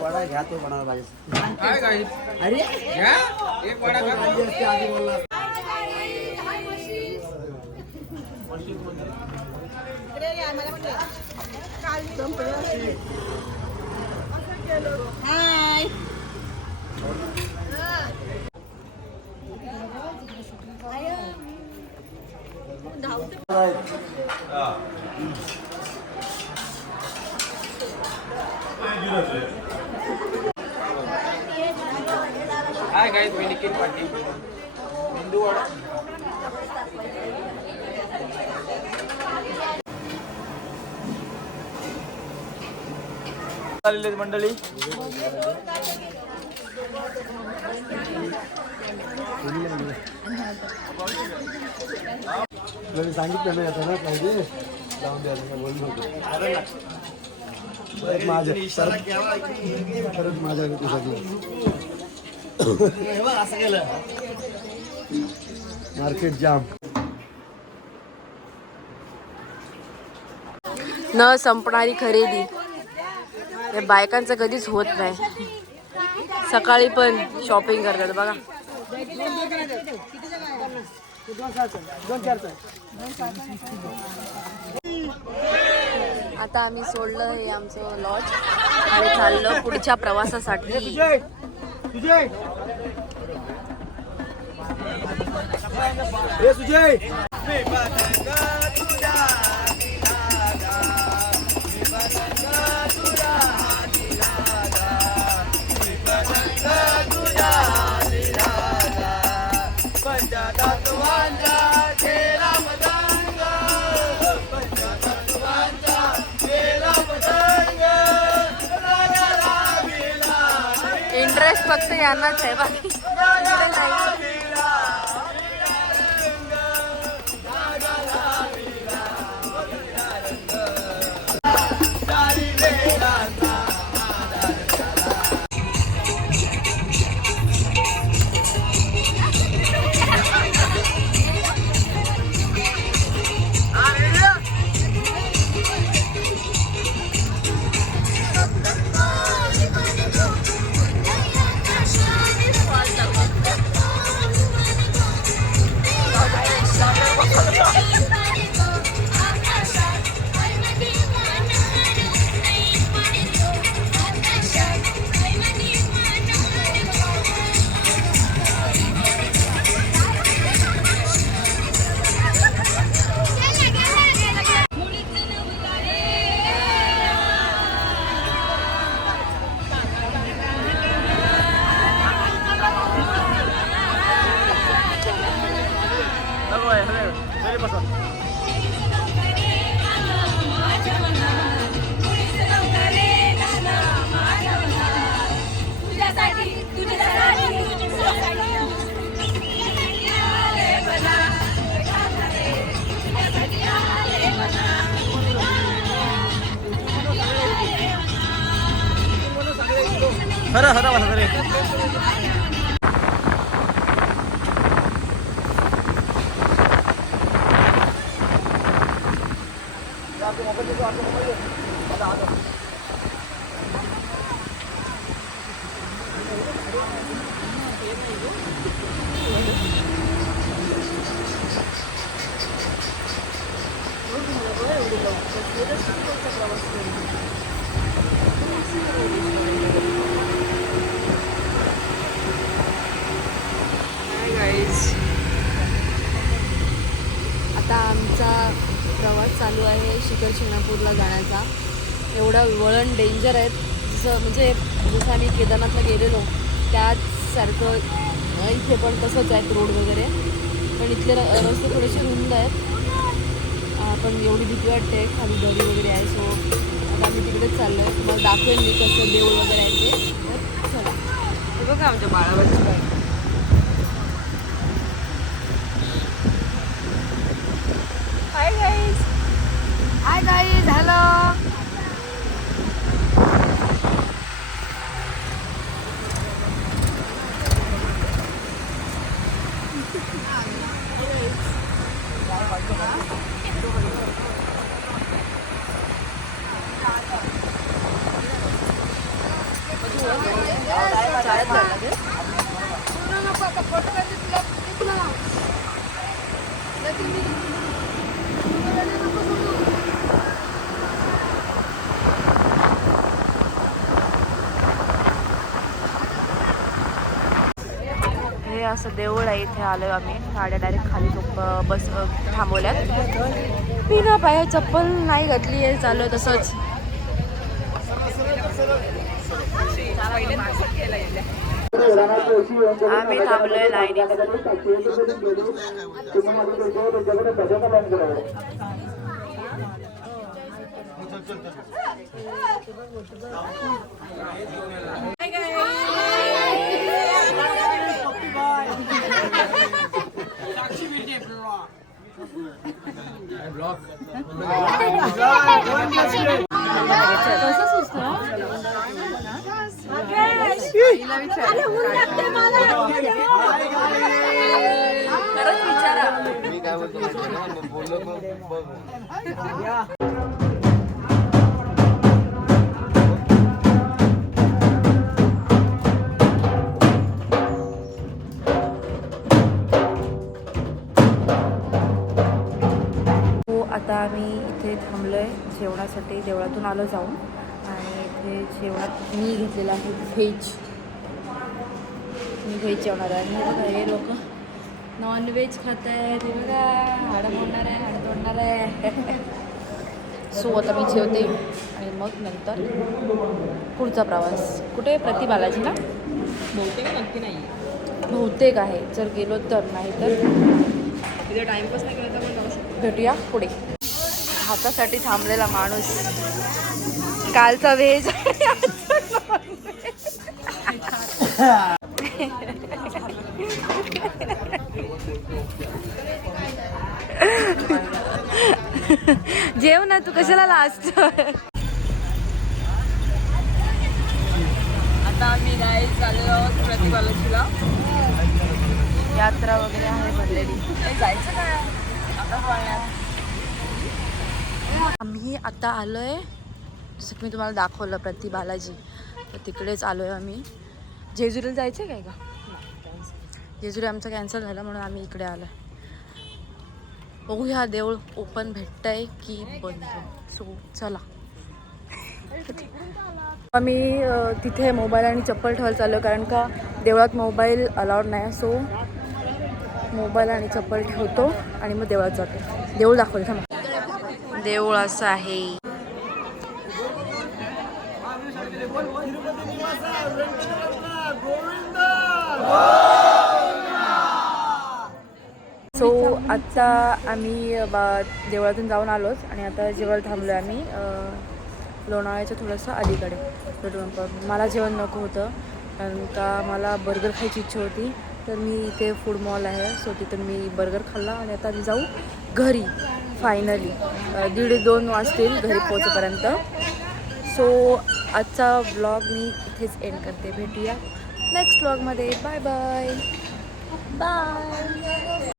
एक वडा घ्या तो बनवा पाहिजे काय अरे? घ्या? एक वडा खा आधी असते आधी बोलला हाय काय काय पहिली केक पाठी मेंदू वडा चाललेले आहेत मंडळी जरी सांगितलं नाही आता ना पाहिजे जाऊन द्या नका बोलू नको. परत माझ्या परत परत माझ्या मार्केट जाम. न संपणारी खरेदी. बायकांचं कधीच होत नाही. सकाळी पण शॉपिंग करतात बघा. आता आम्ही सोडलं हे आमचं लॉज आणि चाललो पुढच्या प्रवासासाठी. ए सुजय! इंटरेस्ट फक्त यांनाच आहे बाकी. खरं खरं बसा रे Hi guys. आता आमचा प्रवास चालू शिखर शिंगणापूरला जाण्याचा. एवढं वळण डेंजर आहेत. जसं म्हणजे जसं आम्ही केदारनाथला गेलेलो त्याच सारखं इथे पण तसंच आहेत रोड वगैरे. पण इथले र- रस्ते थोडेसे रुंद आहेत. पण एवढी भीती वाटते. खाली दरी वगैरे आहे सो आता आम्ही तिकडेच चाललो आहे तुम्हाला दाखवेन मी कसं देऊळ वगैरे आहे ते. तर चला. हे बघा आमच्या बाळावरची bike hi guys hello Thank you. असं देऊळ आहे इथे आलो आम्ही. गाड्या डायरेक्ट खाली झोप बस थांबवल्यात. मी ना पाया चप्पल नाही घातली आहे चालू आहे तसंच. आम्ही थांबलोय विचारा मी काय बोलतो बोललो आता आम्ही इथे थांबलो आहे जेवणासाठी देवळातून आलो जाऊन. आणि इथे जेवणात मी घेतलेलं आहे व्हेज. मी व्हेज जेवणार आहे. आणि हे बघा हे लोक नॉनव्हेज खात आहे ते बघा हाडं मोडणार आहे हाडं तोडणार आहे. सो आता मी जेवते. आणि मग नंतर पुढचा प्रवास. कुठे प्रति बालाजीला बहुतेक नक्की नाही बहुतेक आहे. जर गेलो तर नाही तर तिथे टाइमपास नाही केला तर आपण जाऊ शकतो. भेटूया पुढे. हातासाठी थांबलेला माणूस. कालचा व्हेज. जेव ना तू कशाला लास्ट आता आम्ही नाही चाललो आहोत प्रतिबालाजीला. यात्रा वगैरे आहे भरलेली. जायचं काय? आता आम्ही आता आलोय. जसं की मी तुम्हाला दाखवलं प्रति बालाजी. तर तिकडेच आलोय आम्ही. जेजुरीला जायचं काय का जेजुरी आमचं कॅन्सल झालं म्हणून आम्ही इकडे आलोय. बघूया देऊळ ओपन भेटतंय की बंद? सो चला. आम्ही तिथे मोबाईल आणि चप्पल ठेवायला चाललो कारण का देवळात मोबाईल अलाउड नाही. सो मोबाईल आणि चप्पल ठेवतो आणि मग देवळात जातो. देऊळ दाखवलं थांबा. देऊळ असं आहे. सो आत्ता आम्ही बा देवळातून जाऊन आलोच आणि आता जेवण थांबलो आम्ही. लोणावळ्याच्या थोडंसं अलीकडे. Petrol pump. मला जेवण नको होतं कारण का मला बर्गर खायची इच्छा होती. तर मी इथे फूड मॉल आहे सो तिथून मी बर्गर खाल्ला आणि आता आम्ही जाऊ घरी. फायनली दीड दोन वाजतील घरी पोचेपर्यंत सो आजचा ब्लॉग मी इथेच एंड करते. भेटूया नेक्स्ट ब्लॉगमध्ये बाय बाय बाय